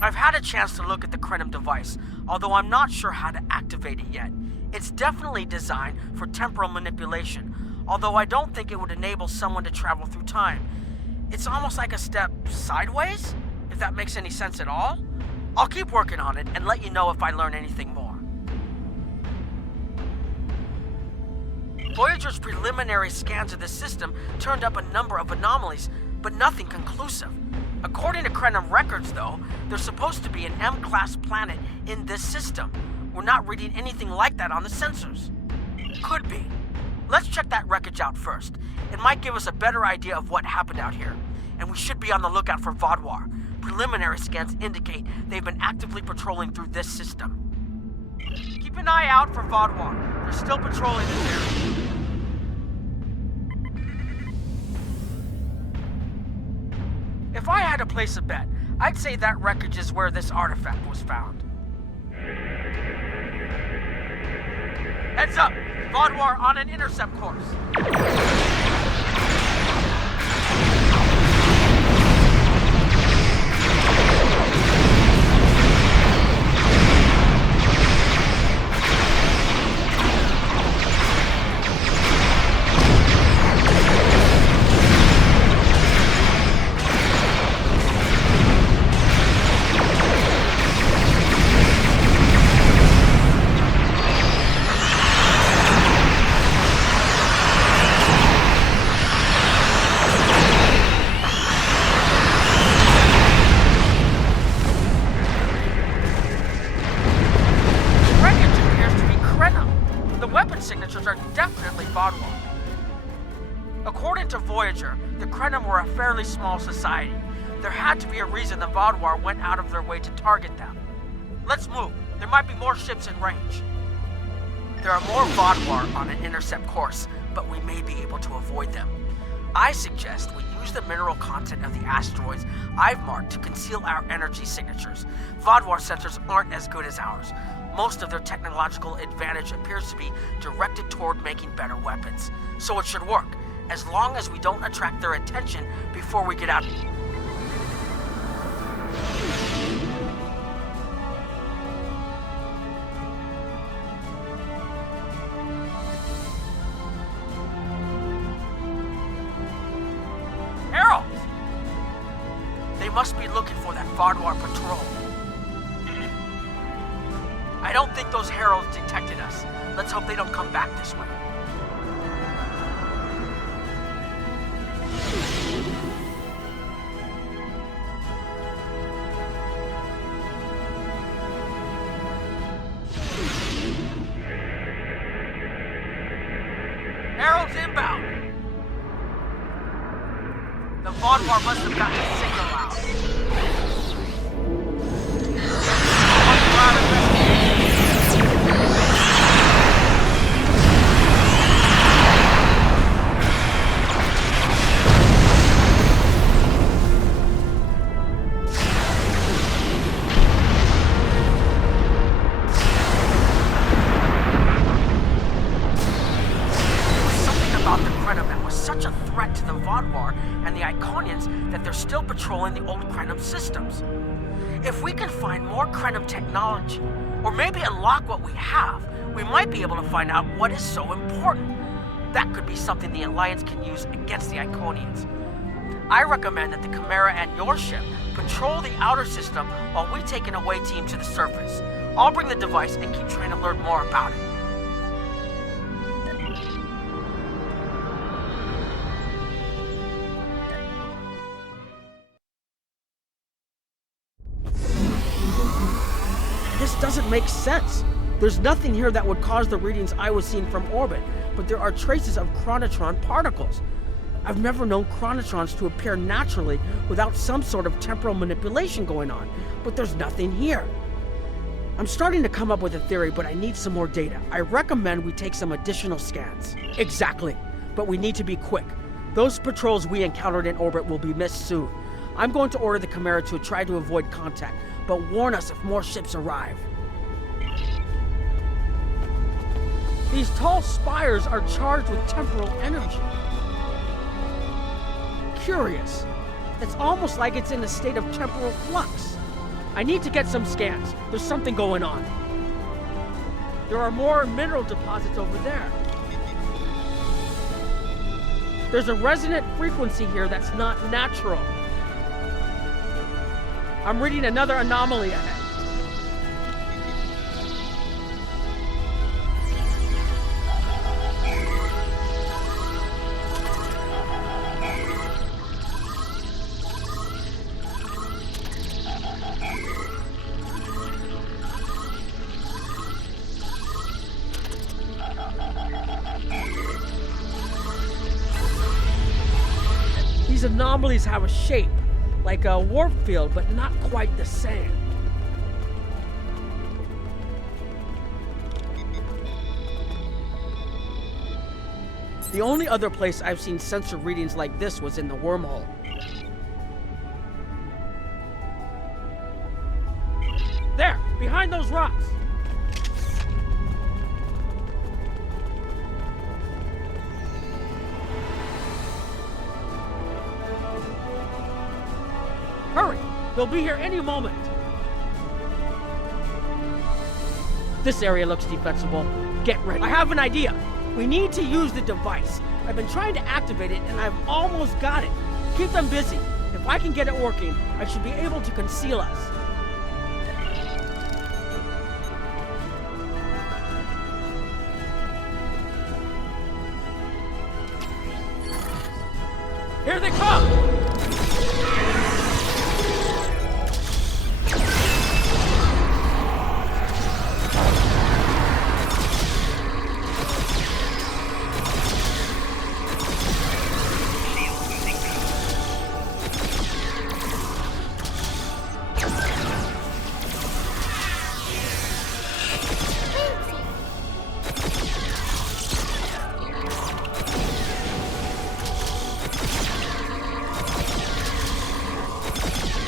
I've had a chance to look at the Krenim device, although I'm not sure how to activate it yet. It's definitely designed for temporal manipulation, although I don't think it would enable someone to travel through time. It's almost like a step sideways, if that makes any sense at all. I'll keep working on it and let you know if I learn anything more. Voyager's preliminary scans of the system turned up a number of anomalies, but nothing conclusive. According to Krenim records, though, there's supposed to be an M-class planet in this system. We're not reading anything like that on the sensors. Could be. Let's check that wreckage out first. It might give us a better idea of what happened out here. And we should be on the lookout for Vodwar. Preliminary scans indicate they've been actively patrolling through this system. Keep an eye out for Vodwar. They're still patrolling this area. If I had to place a bet, I'd say that wreckage is where this artifact was found. Heads up! Vodwar on an intercept course. Signatures are definitely Vodwar. According to Voyager, the Krenim were a fairly small society. There had to be a reason the Vodwar went out of their way to target them. Let's move. There might be more ships in range. There are more Vodwar on an intercept course, but we may be able to avoid them. I suggest we use the mineral content of the asteroids I've marked to conceal our energy signatures. Vodwar sensors aren't as good as ours. Most of their technological advantage appears to be directed toward making better weapons. So it should work, as long as we don't attract their attention before we get out. Harold! They must be looking for that Vodwar patrol. I don't think those heralds detected us. Let's hope they don't come back this way. Heralds inbound! The Vodwar must have gotten a signal out. Such a threat to the Vodwar and the Iconians that they're still patrolling the old Krenim systems. If we can find more Krenim technology, or maybe unlock what we have, we might be able to find out what is so important. That could be something the Alliance can use against the Iconians. I recommend that the Chimera and your ship patrol the outer system while we take an away team to the surface. I'll bring the device and keep trying to learn more about it. This doesn't make sense. There's nothing here that would cause the readings I was seeing from orbit, but there are traces of chronotron particles. I've never known chronotrons to appear naturally without some sort of temporal manipulation going on, but there's nothing here. I'm starting to come up with a theory, but I need some more data. I recommend we take some additional scans. Exactly, but we need to be quick. Those patrols we encountered in orbit will be missed soon. I'm going to order the Chimera to try to avoid contact, but warn us if more ships arrive. These tall spires are charged with temporal energy. Curious. It's almost like it's in a state of temporal flux. I need to get some scans. There's something going on. There are more mineral deposits over there. There's a resonant frequency here that's not natural. I'm reading another anomaly ahead. These anomalies have a shape, like a warp field, but not quite the same. The only other place I've seen sensor readings like this was in the wormhole. There, behind those rocks. Hurry! They'll be here any moment. This area looks defensible. Get ready. I have an idea. We need to use the device. I've been trying to activate it, and I've almost got it. Keep them busy. If I can get it working, I should be able to conceal us. Here they come!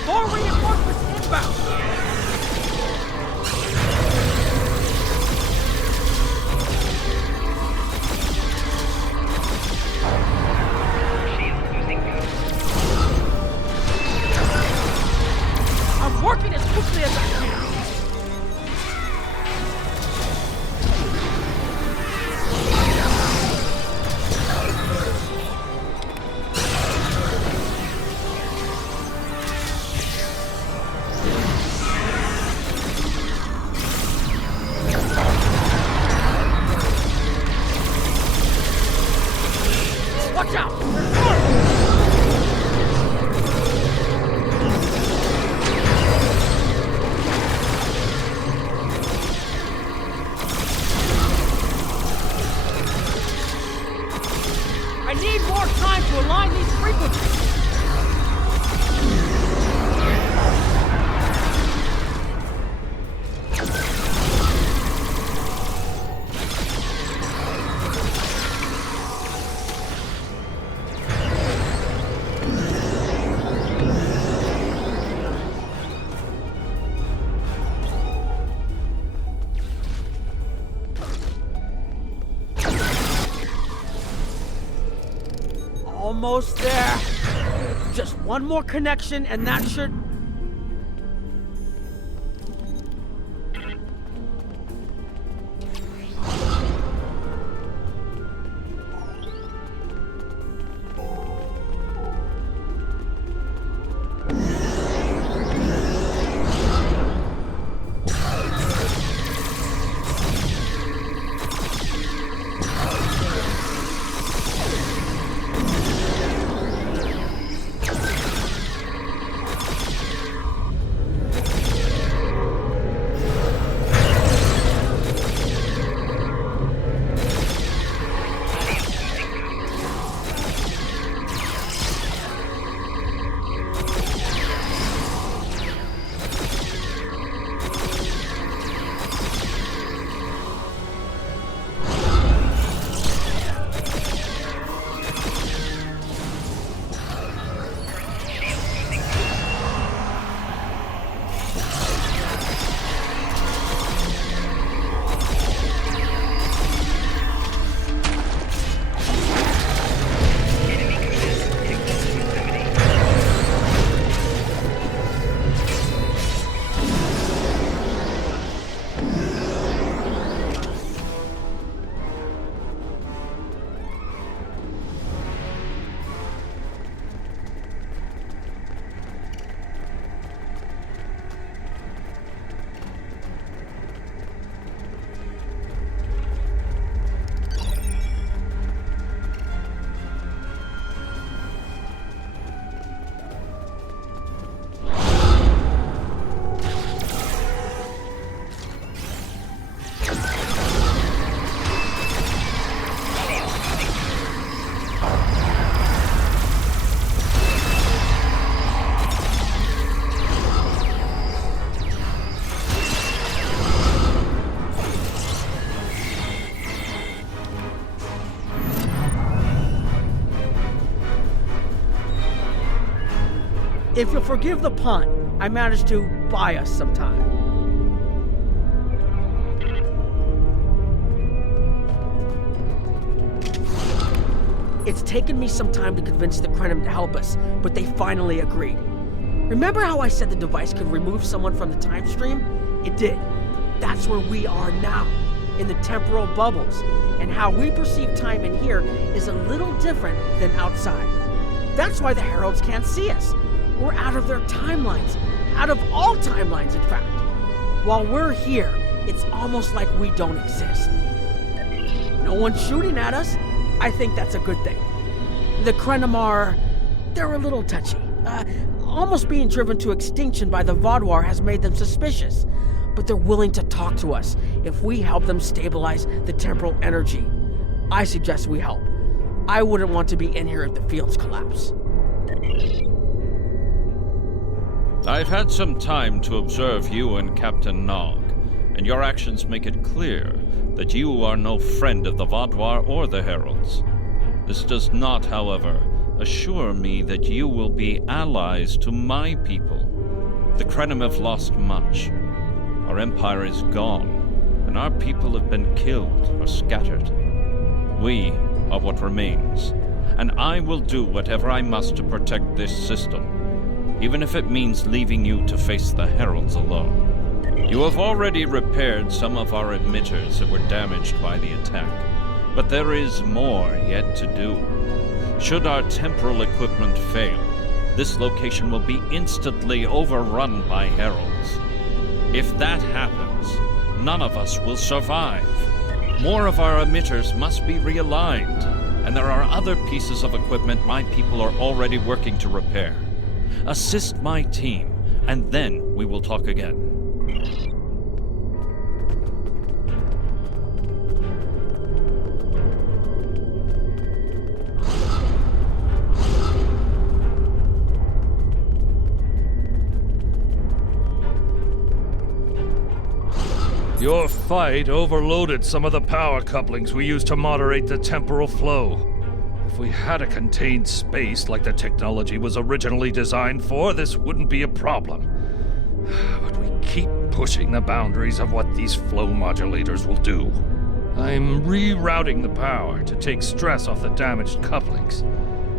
More reinforcements inbound! I'm working as quickly as I can. Watch out! I need more time to align these frequencies. Almost there. Just one more connection and that should... If you'll forgive the pun, I managed to buy us some time. It's taken me some time to convince the Krenim to help us, but they finally agreed. Remember how I said the device could remove someone from the time stream? It did. That's where we are now, in the temporal bubbles, and how we perceive time in here is a little different than outside. That's why the Heralds can't see us. We're out of their timelines, out of all timelines, in fact. While we're here, it's almost like we don't exist. No one's shooting at us. I think that's a good thing. The Krenim are... they're a little touchy. Almost being driven to extinction by the Vaadwaur has made them suspicious. But they're willing to talk to us if we help them stabilize the temporal energy. I suggest we help. I wouldn't want to be in here if the fields collapse. I've had some time to observe you and Captain Nog, and your actions make it clear that you are no friend of the Vaadwaur or the Heralds. This does not, however, assure me that you will be allies to my people. The Krenim have lost much. Our empire is gone, and our people have been killed or scattered. We are what remains, and I will do whatever I must to protect this system, even if it means leaving you to face the Heralds alone. You have already repaired some of our emitters that were damaged by the attack, but there is more yet to do. Should our temporal equipment fail, this location will be instantly overrun by Heralds. If that happens, none of us will survive. More of our emitters must be realigned, and there are other pieces of equipment my people are already working to repair. Assist my team, and then we will talk again. Your fight overloaded some of the power couplings we used to moderate the temporal flow. If we had a contained space like the technology was originally designed for, this wouldn't be a problem. But we keep pushing the boundaries of what these flow modulators will do. I'm rerouting the power to take stress off the damaged couplings.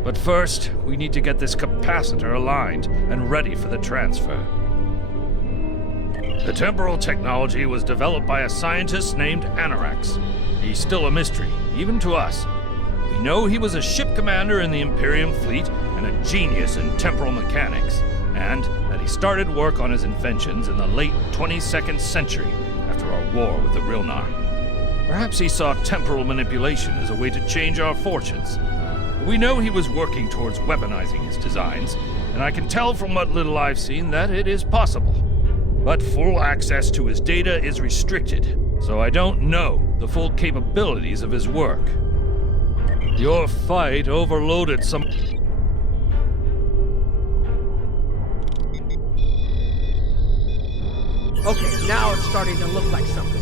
But first, we need to get this capacitor aligned and ready for the transfer. The temporal technology was developed by a scientist named Anorax. He's still a mystery, even to us. We know he was a ship commander in the Imperium fleet and a genius in temporal mechanics, and that he started work on his inventions in the late 22nd century after our war with the Rilnar. Perhaps he saw temporal manipulation as a way to change our fortunes. We know he was working towards weaponizing his designs, and I can tell from what little I've seen that it is possible. But full access to his data is restricted, so I don't know the full capabilities of his work. Your fight overloaded some... Okay, now it's starting to look like something.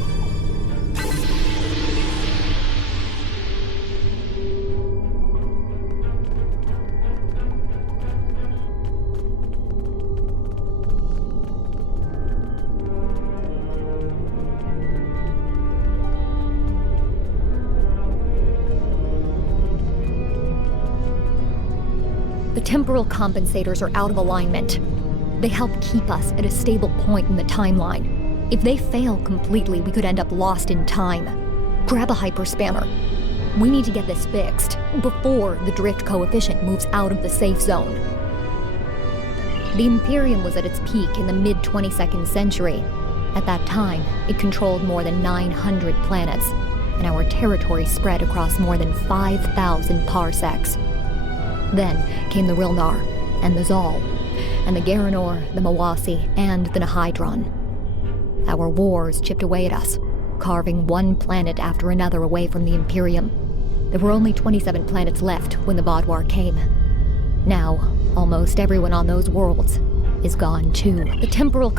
The temporal compensators are out of alignment. They help keep us at a stable point in the timeline. If they fail completely, we could end up lost in time. Grab a hyperspanner. We need to get this fixed before the drift coefficient moves out of the safe zone. The Imperium was at its peak in the mid-22nd century. At that time, it controlled more than 900 planets, and our territory spread across more than 5,000 parsecs. Then came the Rilnar, and the Zal, and the Garanor, the Mawasi, and the Nahydron. Our wars chipped away at us, carving one planet after another away from the Imperium. There were only 27 planets left when the Vaadwaur came. Now, almost everyone on those worlds is gone too. The temporal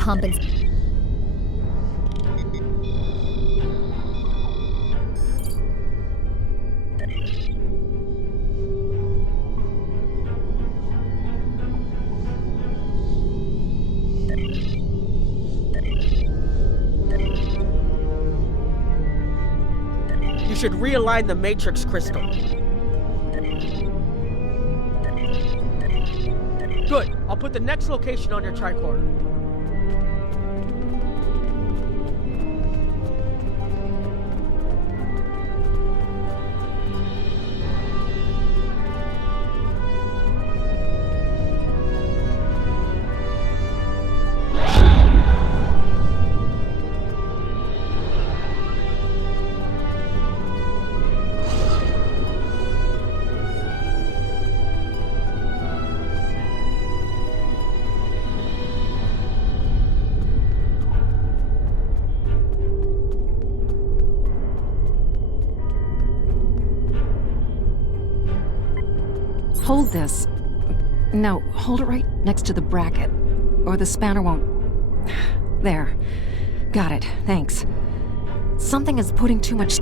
should realign the matrix crystal. Good. I'll put the next location on your tricorder. Hold this. No, hold it right next to the bracket, or the spanner won't... There. Got it, thanks. Something is putting too much...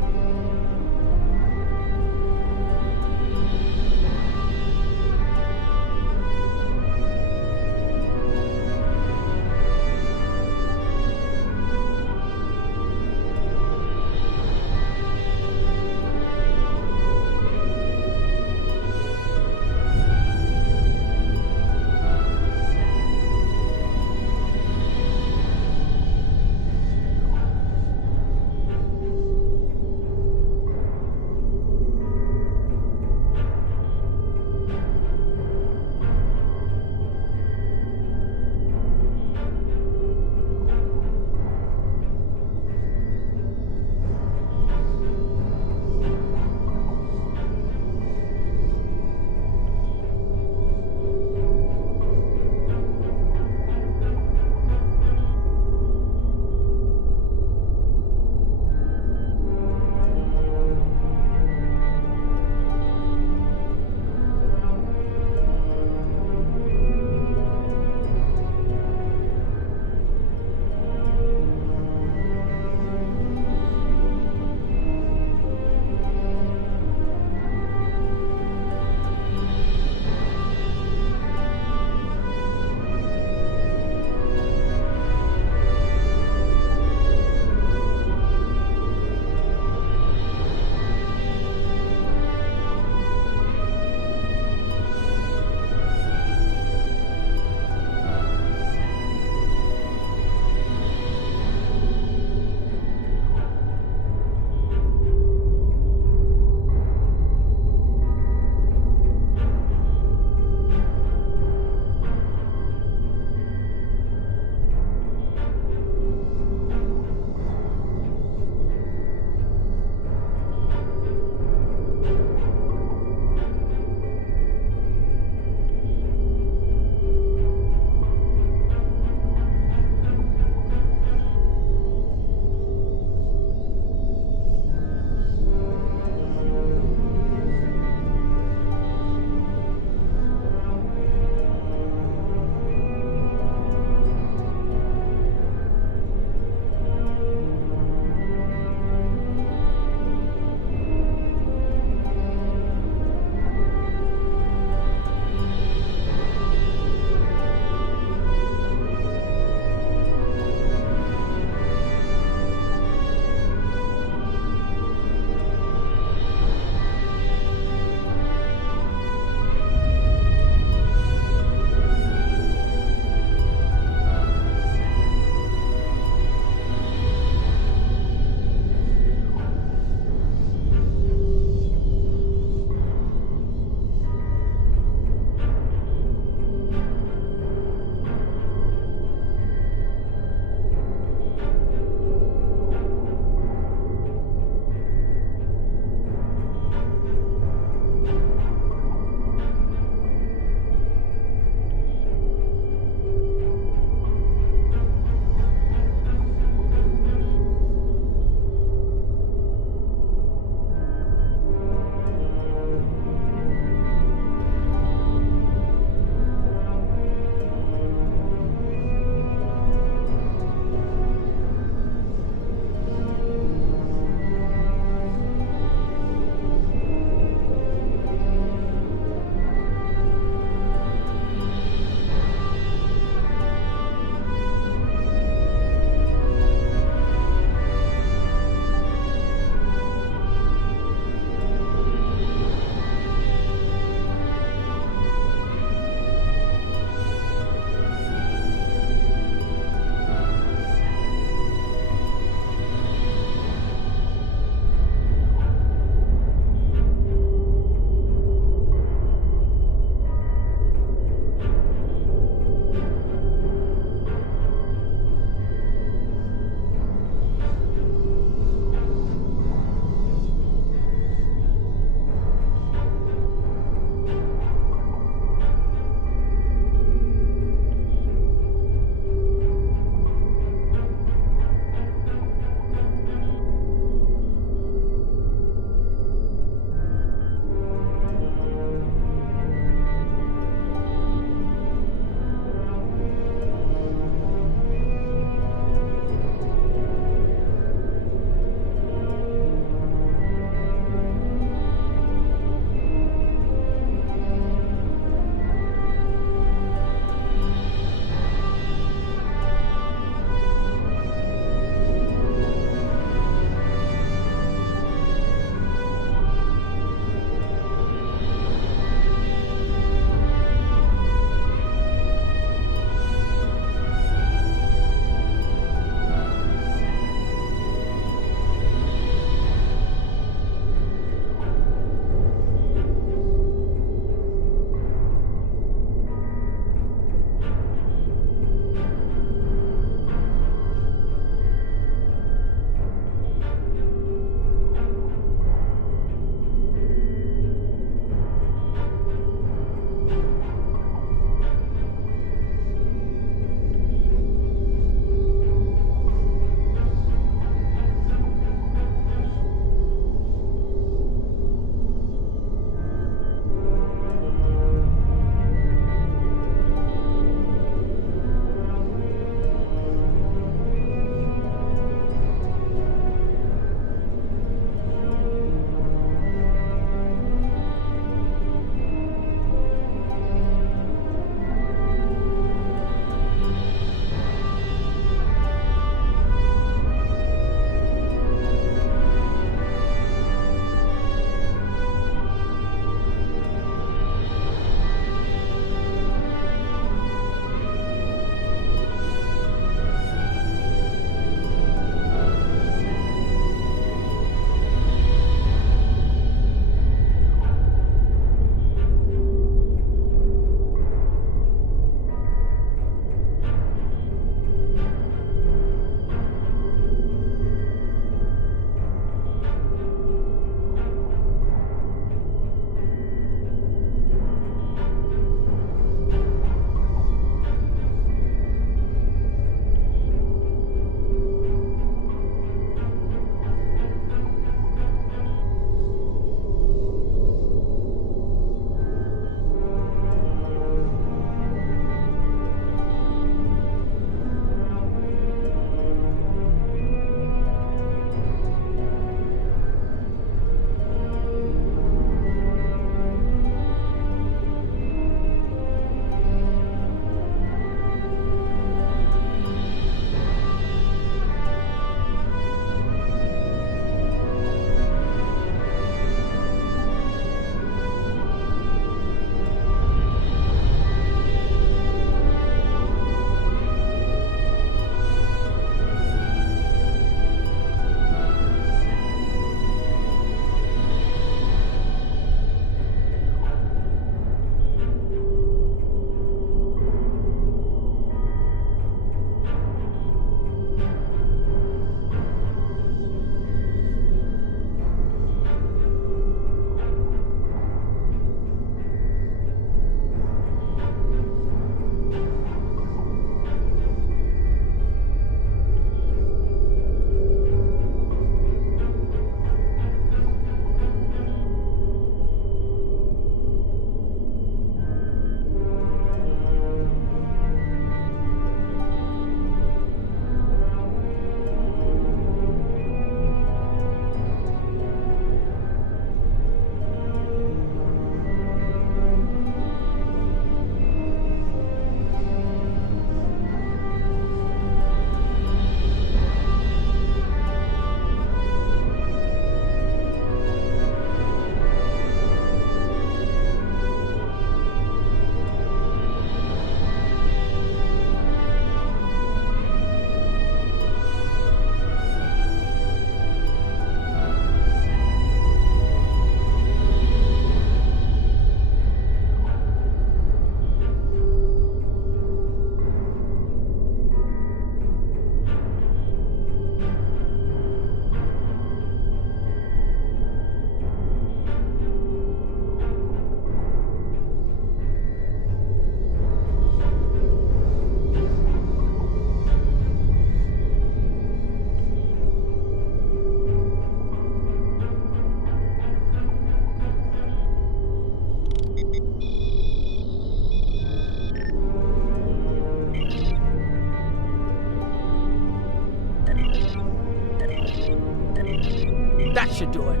should do it.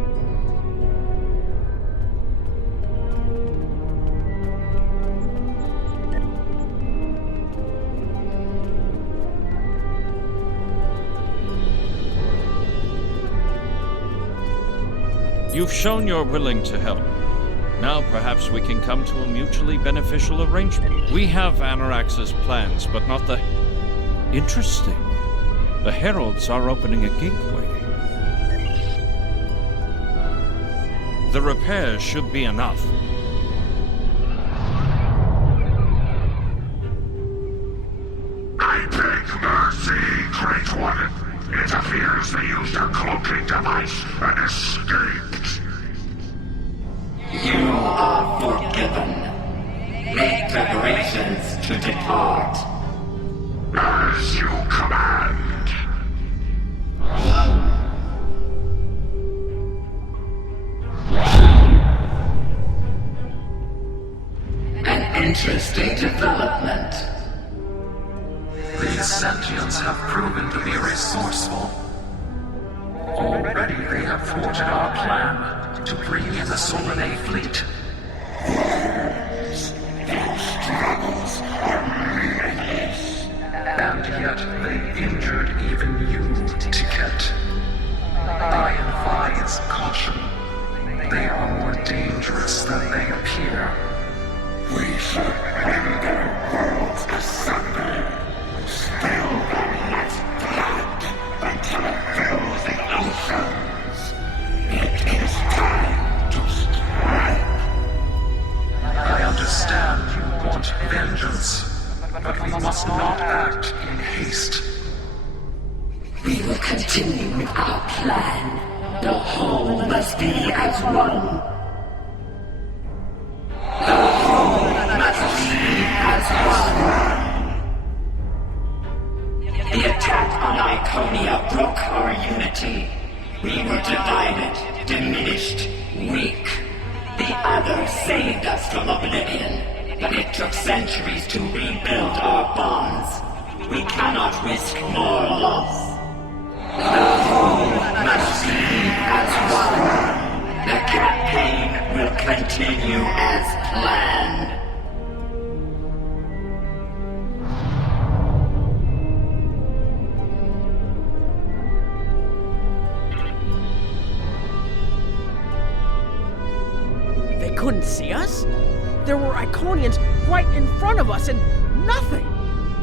You've shown you're willing to help. Now perhaps we can come to a mutually beneficial arrangement. We have Anarax's plans, but not the... Interesting. The Heralds are opening a gateway. The repairs should be enough. I beg mercy, Great One. It appears they used a cloaking device and escaped. You are forgiven. Make preparations to depart. As you command. An interesting development. These sentients have proven to be resourceful. Already they have thwarted our plan to bring in the Solanae fleet. And yet they injured even you, Ticket. I advise caution. They are more dangerous than they appear. We should render worlds asunder. Spill them with blood until it fills the oceans. It is time to strike. I understand you want vengeance, but we must not act in haste. We will continue with our plan. The whole must be as one. The whole must be as one. The attack on Iconia broke our unity. We were divided, diminished, weak. The others saved us from oblivion, but it took centuries to rebuild our bonds. We cannot risk more loss. The whole must be as one. The campaign will continue as planned. They couldn't see us? There were Iconians right in front of us and nothing!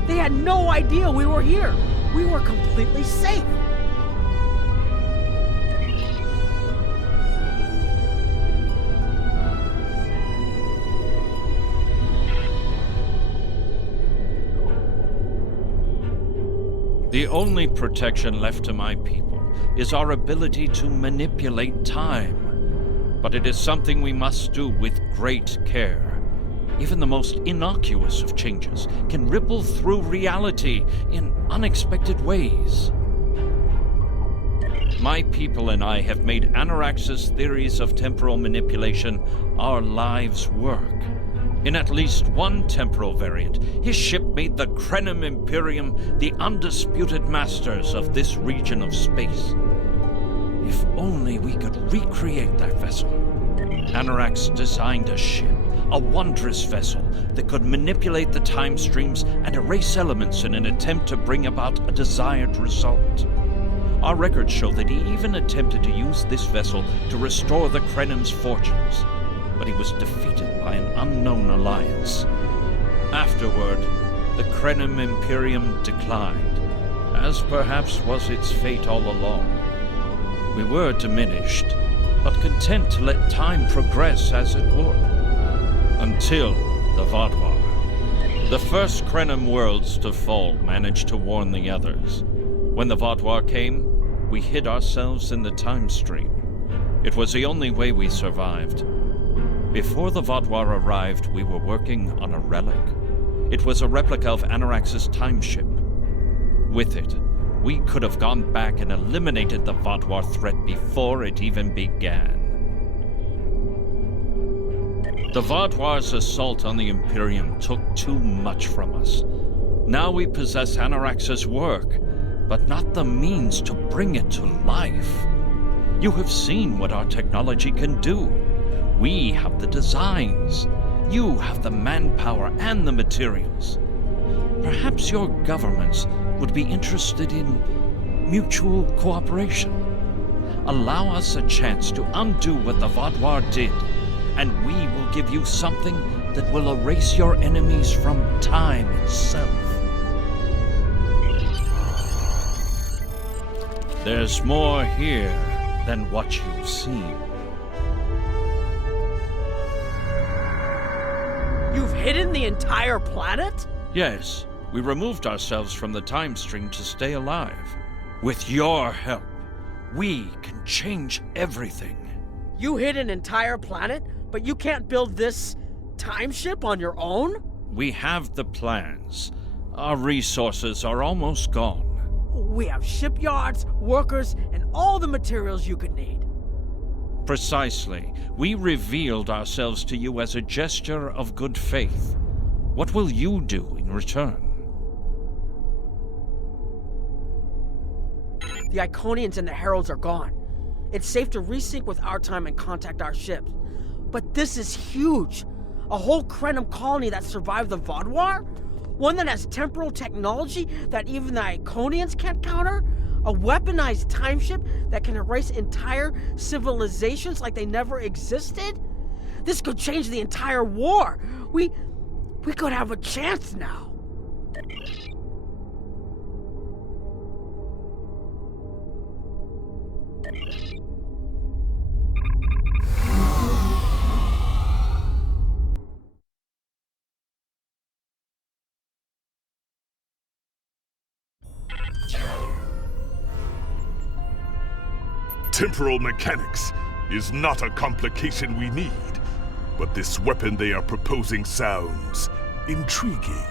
They had no idea we were here. We were completely safe. The only protection left to my people is our ability to manipulate time. But it is something we must do with great care. Even the most innocuous of changes can ripple through reality in unexpected ways. My people and I have made Anarax's theories of temporal manipulation our lives' work. In at least one temporal variant, his ship made the Krenim Imperium the undisputed masters of this region of space. If only we could recreate that vessel. Anarax designed a ship, a wondrous vessel that could manipulate the time streams and erase elements in an attempt to bring about a desired result. Our records show that he even attempted to use this vessel to restore the Krenim's fortunes, but he was defeated by an unknown alliance. Afterward, the Krenim Imperium declined, as perhaps was its fate all along. We were diminished, but content to let time progress as it would. Until the Vaadwaur. The first Krenim worlds to fall managed to warn the others. When the Vaadwaur came, we hid ourselves in the time stream. It was the only way we survived. Before the Vaadwaur arrived, we were working on a relic. It was a replica of Anarax's time ship. With it, we could have gone back and eliminated the Vaadwaur threat before it even began. The Vaadwaur's assault on the Imperium took too much from us. Now we possess Anarax's work, but not the means to bring it to life. You have seen what our technology can do. We have the designs. You have the manpower and the materials. Perhaps your governments would be interested in mutual cooperation. Allow us a chance to undo what the Vaudouar did, and we will give you something that will erase your enemies from time itself. There's more here than what you've seen. You've hidden the entire planet? Yes, we removed ourselves from the time stream to stay alive. With your help, we can change everything. You hid an entire planet, but you can't build this time ship on your own? We have the plans. Our resources are almost gone. We have shipyards, workers, and all the materials you could need. Precisely. We revealed ourselves to you as a gesture of good faith. What will you do in return? The Iconians and the Heralds are gone. It's safe to resync with our time and contact our ships. But this is huge. A whole Krenim colony that survived the Vaudouar? One that has temporal technology that even the Iconians can't counter? A weaponized time ship that can erase entire civilizations like they never existed? This could change the entire war. We could have a chance now. Temporal mechanics is not a complication we need, but this weapon they are proposing sounds intriguing.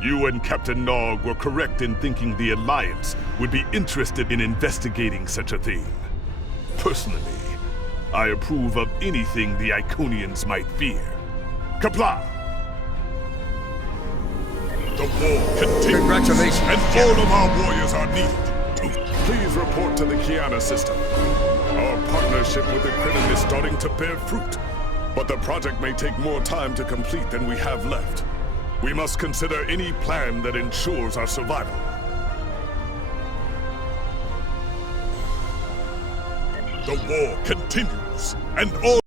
You and Captain Nog were correct in thinking the Alliance would be interested in investigating such a thing. Personally, I approve of anything the Iconians might fear. Kapla! The war continues, Congratulations, and all of our warriors are needed. Please report to the Kiana system. Our partnership with the Krenim is starting to bear fruit, but the project may take more time to complete than we have left. We must consider any plan that ensures our survival. The war continues, and all